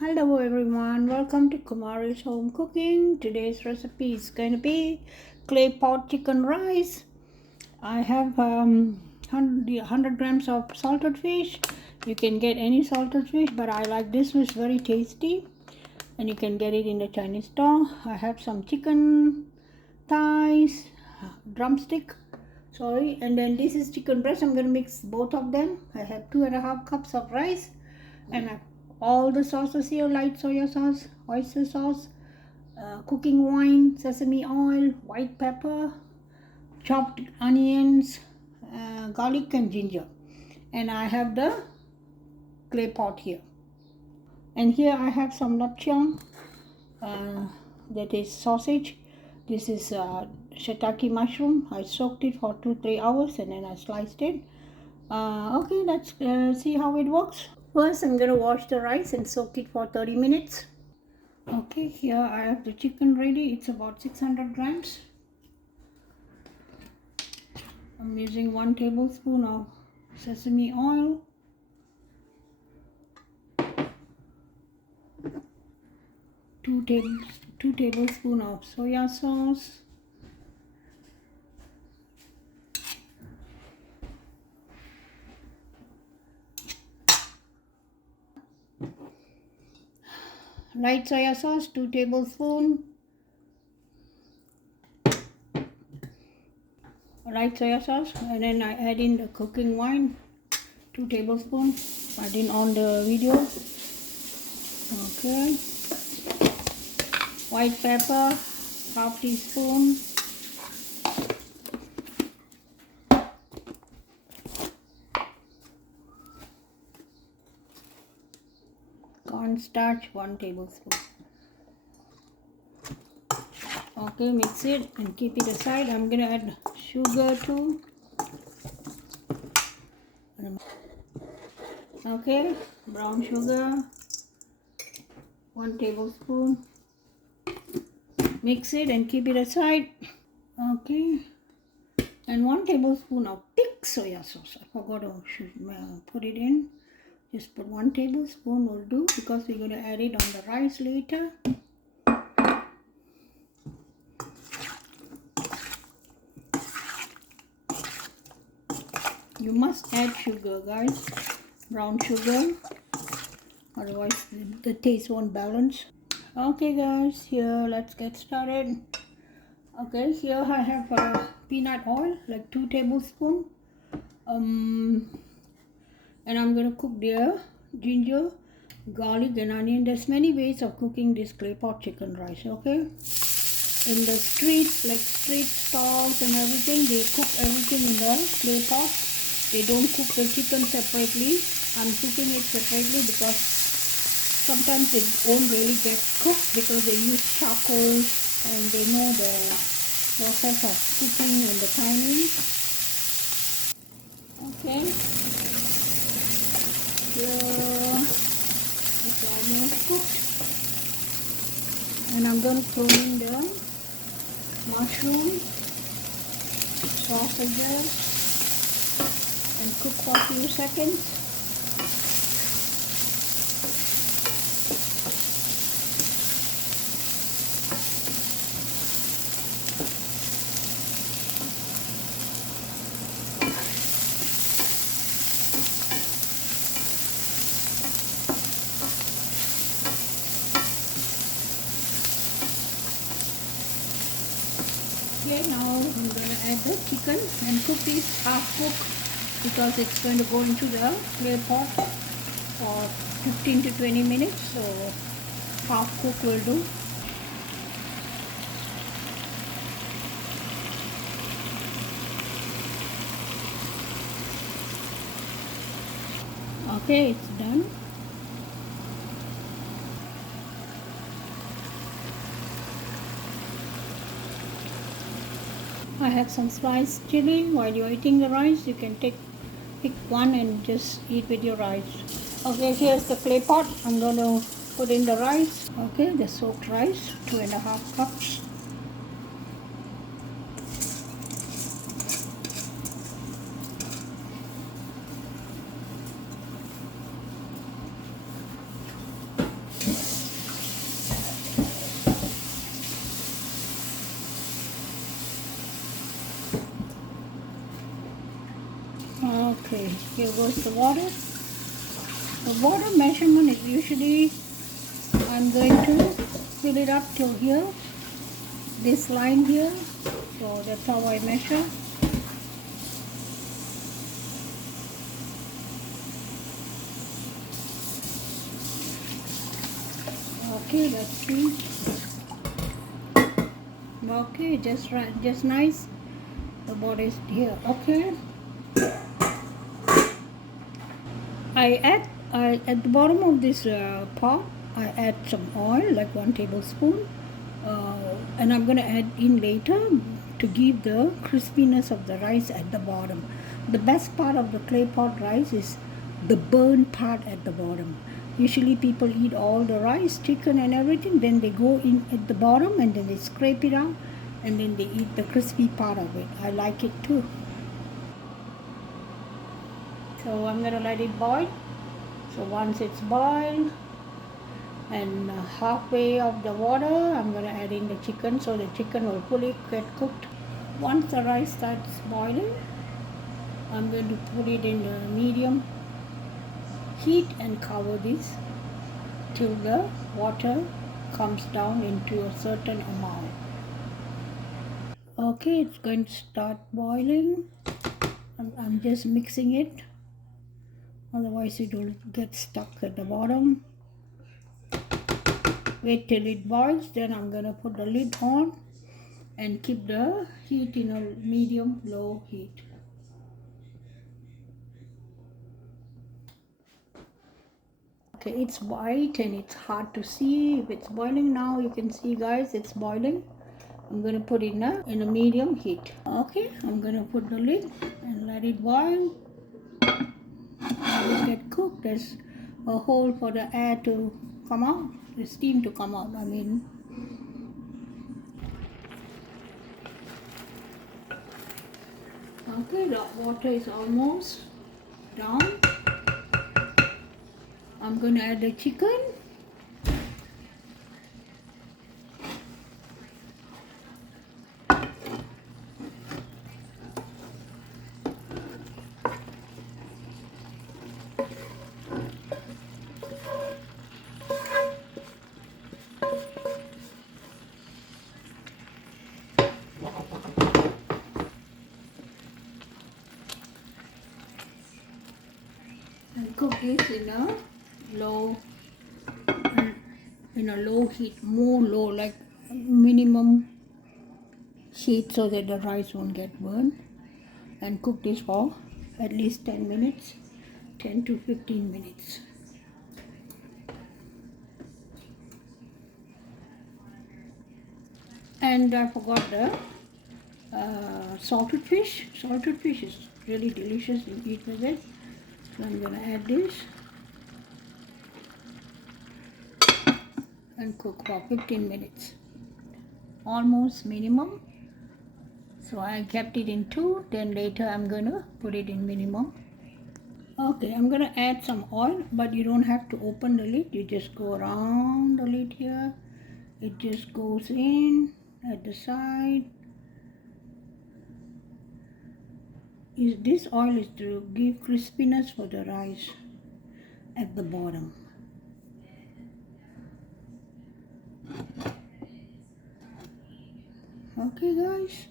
Hello everyone, welcome to Kumari's Home Cooking. Today's recipe is going to be clay pot chicken rice. I have 100 grams of salted fish. You can get any salted fish, but I like this fish, very tasty. And you can get it in the Chinese store. I have some chicken thighs, drumstick, sorry, and then this is chicken breast. I'm going to mix both of them. I have 2.5 cups of rice and all the sauces here: light soya sauce, oyster sauce, cooking wine, sesame oil, white pepper, chopped onions, garlic and ginger. And I have the clay pot here. And here I have some lapchang, that is sausage. This is shiitake mushroom. I soaked it for 2-3 hours and then I sliced it. Okay, let's see how it works. First, I'm going to wash the rice and soak it for 30 minutes. Okay, here I have the chicken ready. It's about 600 grams. I'm using 1 tablespoon of sesame oil, 2 tablespoons of soya sauce, light soya sauce, 2 tablespoons, light soya sauce, and then I add in the cooking wine, 2 tablespoons. I didn't on the video. Okay, white pepper, half teaspoon, cornstarch, 1 tablespoon. Okay, mix it and keep it aside. I'm gonna add sugar too. Okay, brown sugar, 1 tablespoon. Mix it and keep it aside. Okay, and 1 tablespoon of thick soya sauce. I forgot to put it in. Just put 1 tablespoon will do, because we're going to add it on the rice later. You must add sugar, guys, brown sugar, otherwise the taste won't balance. Okay guys, here let's get started. Okay, here I have peanut oil, like 2 tablespoons. And I'm going to cook the ginger, garlic and onion. There's many ways of cooking this clay pot chicken rice, okay? In the streets, like street stalls and everything, they cook everything in the clay pot. They don't cook the chicken separately. I'm cooking it separately because sometimes it won't really get cooked, because they use charcoal and they know the process of cooking and the timing. Okay. Here it's almost cooked. And I'm going to throw in the mushrooms, sausages, and cook for a few seconds. Okay, now I'm going to add the chicken and cook this half cook, because it's going to go into the clay pot for 15 to 20 minutes, so half cook will do. Okay, it's done. I have some sliced chili. While you're eating the rice, you can pick one and just eat with your rice. Okay, here's the clay pot. I'm going to put in the rice. Okay, the soaked rice, 2.5 cups. here goes the water. The water measurement is usually, I'm going to fill it up till here, this line here. So that's how I measure. Okay, let's see. Okay, just right, just nice. The water is here. Okay. I at the bottom of this pot, I add some oil, like 1 tablespoon, and I'm gonna add in later to give the crispiness of the rice at the bottom. The best part of the clay pot rice is the burnt part at the bottom. Usually people eat all the rice, chicken and everything, then they go in at the bottom and then they scrape it out and then they eat the crispy part of it. I like it too. So I'm gonna let it boil. So once it's boiled and halfway of the water, I'm gonna add in the chicken so the chicken will fully get cooked. Once the rice starts boiling, I'm going to put it in the medium heat and cover this till the water comes down into a certain amount. Okay, it's going to start boiling. I'm just mixing it, otherwise it will get stuck at the bottom. Wait till it boils, then I'm going to put the lid on and keep the heat in a medium low heat. Okay, it's white and it's hard to see if it's boiling. Now you can see, guys, it's boiling. I'm going to put it in a medium heat. Okay, I'm going to put the lid and let it boil. It get cooked. There's a hole for the air to come out, the steam to come out, I mean. Okay, the water is almost down. I'm going to add the chicken. And cook this in a low heat, more low, like minimum heat, so that the rice won't get burned. And cook this for at least 10 minutes, 10 to 15 minutes. And I forgot the salted fish. Salted fish is really delicious to eat with it. So I'm going to add this and cook for 15 minutes, almost minimum. So I kept it in 2, then later I'm going to put it in minimum. Okay, I'm going to add some oil, but you don't have to open the lid. You just go around the lid here. It just goes in at the side. This oil is to give crispiness for the rice at the bottom. Okay, guys.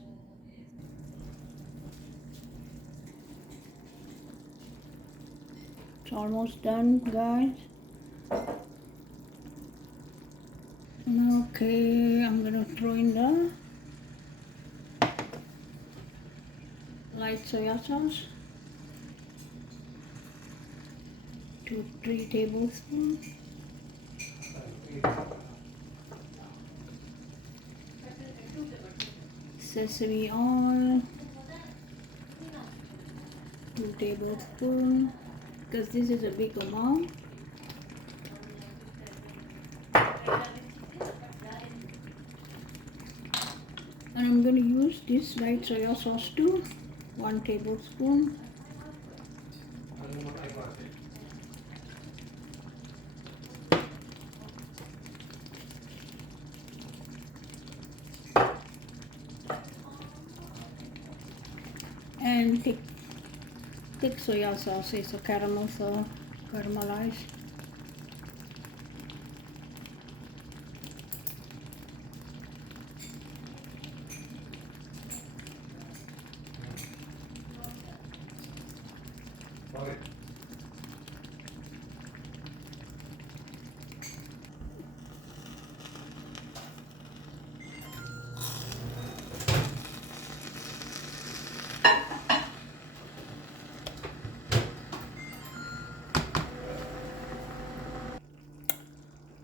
It's almost done, guys. Okay, I'm gonna throw in the light soya sauce, 2 to 3 tablespoons. Sesame oil, 2 tablespoons, because this is a big amount. And I'm going to use this light soya sauce too, 1 tablespoon. And thick soya sauce is a caramel, so caramelized.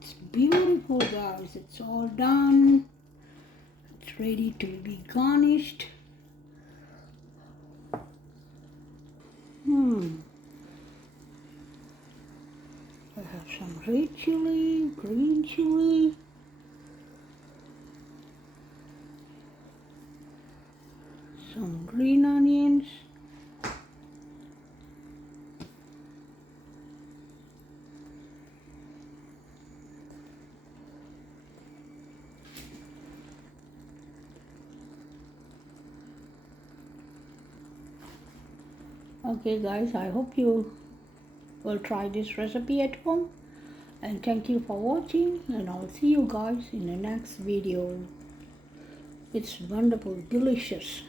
It's beautiful, guys. It's all done. It's ready to be garnished. I have some red chili, green chili, some green onions, okay guys, I hope you will try this recipe at home, and thank you for watching, and I'll see you guys in the next video. It's wonderful, delicious.